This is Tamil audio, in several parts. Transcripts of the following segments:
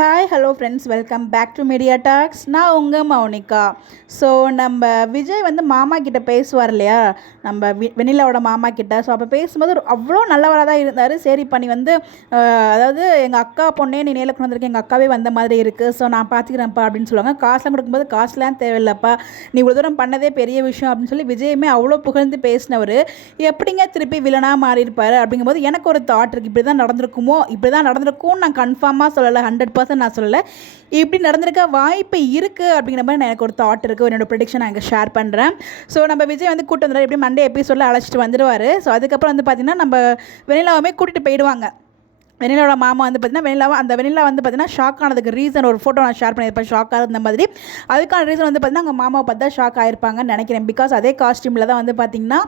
Hi hello friends, welcome back to media talks. நான் உங்கள் மௌனிகா. ஸோ நம்ம விஜய் வந்து மாமா கிட்ட பேசுவார் இல்லையா, நம்ம வெண்ணிலாவோட மாமா கிட்ட. ஸோ அப்போ பேசும்போது அவ்வளோ நல்லவராக தான் இருந்தார். சரி பண்ணி வந்து அதாவது எங்கள் அக்கா பொண்ணே நீ நேரில் கொண்டு வந்திருக்கேன், எங்கள் அக்காவே வந்த மாதிரி இருக்குது, ஸோ நான் பார்த்துக்கிறேன்ப்பா அப்படின்னு சொல்லுவாங்க. காசுலாம் கொடுக்கும்போது காசுலாம் தேவையில்லைப்பா, நீ இவ்வளோ தூரம் பண்ணதே பெரிய விஷயம் அப்படின்னு சொல்லி விஜயுமே அவ்வளோ புகழ்ந்து பேசினவர் எப்படிங்க திருப்பி வில்லனாக மாறியிருப்பார் அப்படிங்கும்போது எனக்கு ஒரு தாட் இருக்குது. இப்படி தான் நடந்திருக்குமோ, இப்படி தான் நடந்திருக்கும்னு நான் கன்ஃபார்மாக சொல்லலை, 100% நான் சொல்லலை, இப்படி நடந்திருக்க வாய்ப்பு இருக்குது அப்படிங்கிற மாதிரி எனக்கு ஒரு தாட் இருக்குது. என்னோட ப்ரெடிக்ஷன் நான் இங்கே ஷேர் பண்ணுறேன். ஸோ நம்ம விஜய் வந்து கூட்டு வந்துடுவார், எப்படி மண்டே எபிசோடில் அழைச்சிட்டு வந்துடுவார். ஸோ அதுக்கப்புறம் வந்து பார்த்திங்கன்னா நம்ம வெண்ணிலாவுமே கூட்டிகிட்டு போயிடுவாங்க. வெண்ணிலாவோட மாமா வந்து பார்த்திங்கன்னா வெண்ணிலா வந்து பார்த்திங்கன்னா ஷாக் ஆனதுக்கு ரீசன் ஒரு ஃபோட்டோ நான் ஷேர் பண்ணியிருப்பேன், ஷாக்காக இருந்த மாதிரி. அதுக்கான ரீசன் வந்து பார்த்திங்கன்னா அவங்க மாமாவை பார்த்து தான் ஷாக் ஆகிருப்பாங்கன்னு நினைக்கிறேன். பிகாஸ் அதே காஸ்டியூமில் தான் வந்து பார்த்திங்கன்னா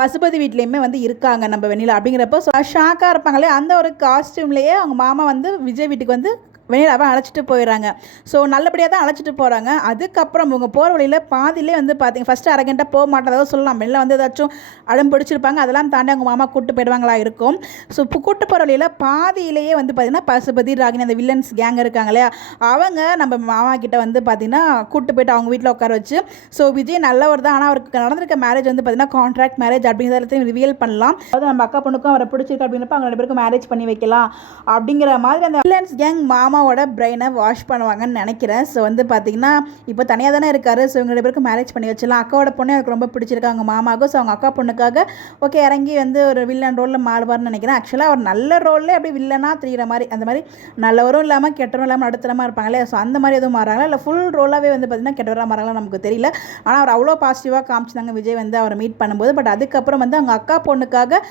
பசுபதி வீட்லேயுமே வந்து இருக்காங்க நம்ம வெண்ணிலா. அப்படிங்கிறப்போ ஷாக்காக இருப்பாங்களே, அந்த ஒரு காஸ்டியூம்லேயே அவங்க மாமா வந்து விஜய் வீட்டுக்கு வந்து வெண்ணிலாவை அழைச்சிட்டு போயிடறாங்க. ஸோ நல்லபடியாக தான் அழைச்சிட்டு போகிறாங்க. அதுக்கப்புறம் இவங்க போகிற வழியில் பாதியிலே வந்து பார்த்திங்க ஃபஸ்ட்டு அரகண்டாக போக மாட்டேதாவது சொல்லலாம். வெண்ணிலா வந்து ஏதாச்சும் அடம் பிடிச்சிருப்பாங்க, அதெல்லாம் தாண்டி அவங்க மாமா கூப்பிட்டு போயிடுவாங்களா இருக்கும். ஸோ இப்போ கூப்பிட்டு போகிற வழியில் பாதியிலேயே வந்து பார்த்திங்கன்னா பசுபதி, ராகினி, அந்த வில்லன்ஸ் கேங் இருக்காங்க இல்லையா, அவங்க நம்ம மாமா கிட்ட வந்து பார்த்திங்கன்னா கூப்பிட்டு போயிட்டு அவங்க வீட்டில் உட்கார வச்சு, ஸோ விஜய் நல்லவர் தான், ஆனால் அவருக்கு நடந்திருக்க மேரேஜ் வந்து பார்த்திங்கன்னா கான்ட்ராக்ட் மேரேஜ் அப்படிங்கிறதையும் ரிவீல் பண்ணலாம். அதாவது நம்ம அக்கா பொண்ணுக்கும் அவரை பிடிச்சிருக்கு அப்படிங்கிறப்ப அவங்க 2 பேருக்கும் மேரேஜ் பண்ணி வைக்கலாம் அப்படிங்கிற மாதிரி அந்த வில்லன்ஸ் கேங் மாமாவோட பிரெயினை வாஷ் பண்ணுவாங்கன்னு நினைக்கிறேன். ஸோ வந்து பார்த்திங்கன்னா இப்போ தனியாக தானே இருக்கார், ஸோ இவங்க 2 பேருக்கு மேரேஜ் பண்ணி வச்சிடலாம். அக்காவோட பொண்ணு எனக்கு ரொம்ப பிடிச்சிருக்கு அவங்க மாமாவுக்கும். ஸோ அவங்க அக்கா பொண்ணுக்காக ஓகே இறங்கி வந்து ஒரு வில்லன் ரோலில் மாறுவார்னு நினைக்கிறேன். ஆக்சுவலாக அவர் நல்ல ரோலில் அப்படி வில்லனாக தெரிகிற மாதிரி, அந்த மாதிரி நல்லவரும் இல்லாமல் கெட்டவரும் இல்லாமல் நடுத்தரமாக இருப்பாங்களே, ஸோ அந்த மாதிரி எதுவும் மாறாங்களா இல்லை ஃபுல் ரோலாகவே வந்து பார்த்திங்கன்னா கெட்டவராக மாறாங்களா நமக்கு தெரியல. ஆனால் அவர் அவ்வளோ பாசிட்டிவாக காமிச்சிருந்தாங்க விஜய் வந்து அவரை மீட் பண்ணும்போது. பட் அதுக்கப்புறம் வந்து அவங்க அக்கா பொண்ணுக்காக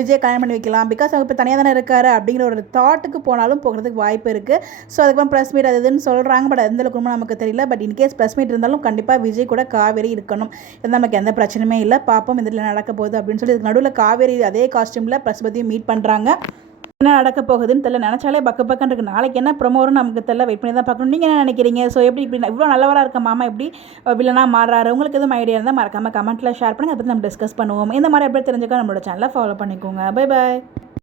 விஜய் கல்யாணம் பண்ணி வைக்கலாம், பிகாஸ் அவர் இப்போ தனியாக தானே இருக்காரு அப்படிங்கிற ஒரு தாட்டுக்கு போனாலும் போகிறதுக்கு வாய்ப்பு இருக்குது. ஸோ அதுக்கப்புறம் ப்ரெஸ் மீட் அது இதுன்னு சொல்கிறாங்க. பட் எந்தளவுக்கு நமக்கு தெரியல. பட் இன்கேஸ் ப்ரெஸ் மீட் இருந்தாலும் கண்டிப்பாக விஜய் கூட காவேரி இருக்கணும், இது நமக்கு எந்த பிரச்சனையுமே இல்லை. பார்ப்போம் இதில் நடக்க போகுது அப்படின்னு சொல்லி. இதுக்கு நடுவில் காவேரி அதே காஸ்டியூமில் பசுபதியும் மீட் பண்ணுறாங்க. என்ன நடக்க போகுதுன்னு தெரியல, நினச்சாலே பக்கம் இருக்குது. நாளைக்கு என்ன ப்ரொமோ வரும் நமக்கு தெரியல, வெயிட் பண்ணி தான் பார்க்கணும். நீங்கள் என்ன நினைக்கிறீங்க? ஸோ எப்படி இப்படி இவ்வளோ நல்லவராக இருக்க மாமா எப்படி வில்லனாக மாறாரு? உங்களுக்கு எதுவும் ஐடியா இருந்தால் மறக்காமல் கமெண்ட்டில் ஷேர் பண்ணுங்கள், அதை பற்றி நம்ம டிஸ்கஸ் பண்ணுவோம். இந்த மாதிரி எப்படி தெரிஞ்சுக்க நம்மளோட சேனலை ஃபாலோ பண்ணிக்கோங்க. Bye bye.